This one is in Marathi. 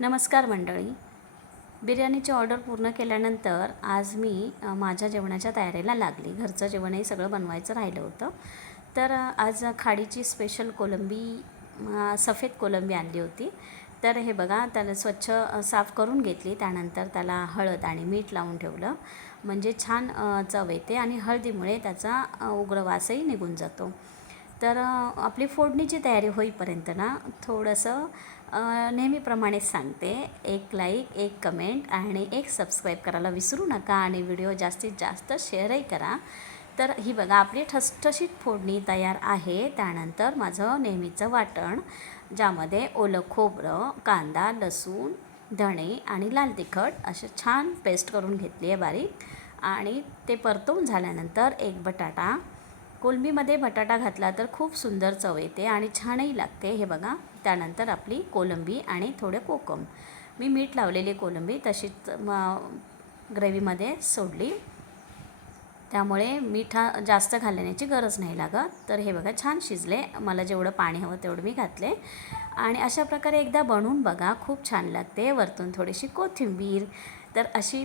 नमस्कार मंडळी. बिर्याणीची ऑर्डर पूर्ण केल्यानंतर आज मी माझ्या जेवणाच्या तयारीला लागली. घरचं जेवणही सगळं बनवायचं राहिलं होतं. तर आज खाडीची स्पेशल कोलंबी सफेद कोलंबी आणली होती. तर हे बघा त्याला स्वच्छ साफ करून घेतली. त्यानंतर त्याला हळद आणि मीठ लावून ठेवलं. म्हणजे छान चव येते आणि हळदीमुळे त्याचा उग्र वासही निघून जातो. तर आपली फोडणीची तयारी होईपर्यंत ना थोडंसं नेहमीप्रमाणे नेहमीप्रमाणेच सांगते. एक लाईक एक कमेंट आणि एक सबस्क्राईब करायला विसरू नका आणि व्हिडिओ जास्तीत जास्त शेअरही करा. तर ही बघा आपली ठसठशीत फोडणी तयार आहे. त्यानंतर माझं नेहमीचं वाटण ज्यामध्ये ओलं खोबरं कांदा लसूण धणे आणि लाल तिखट असे छान पेस्ट करून घेतली आहे बारीक. आणि ते परतवून झाल्यानंतर एक बटाटा कोलंबीमध्ये बटाटा घातला तर खूप सुंदर चव येते आणि छानही लागते. हे बघा. त्यानंतर आपली कोलंबी आणि थोडे कोकम. मी मीठ लावलेली कोलंबी तशीच ग्रेव्हीमध्ये सोडली. त्यामुळे मिठा जास्त घालण्याची गरज नाही लागत. तर हे बघा छान शिजले. मला जेवढं पाणी हवं तेवढं मी घातले. आणि अशा प्रकारे एकदा बनवून बघा. खूप छान लागते. वरतून थोडीशी कोथिंबीर. तर अशी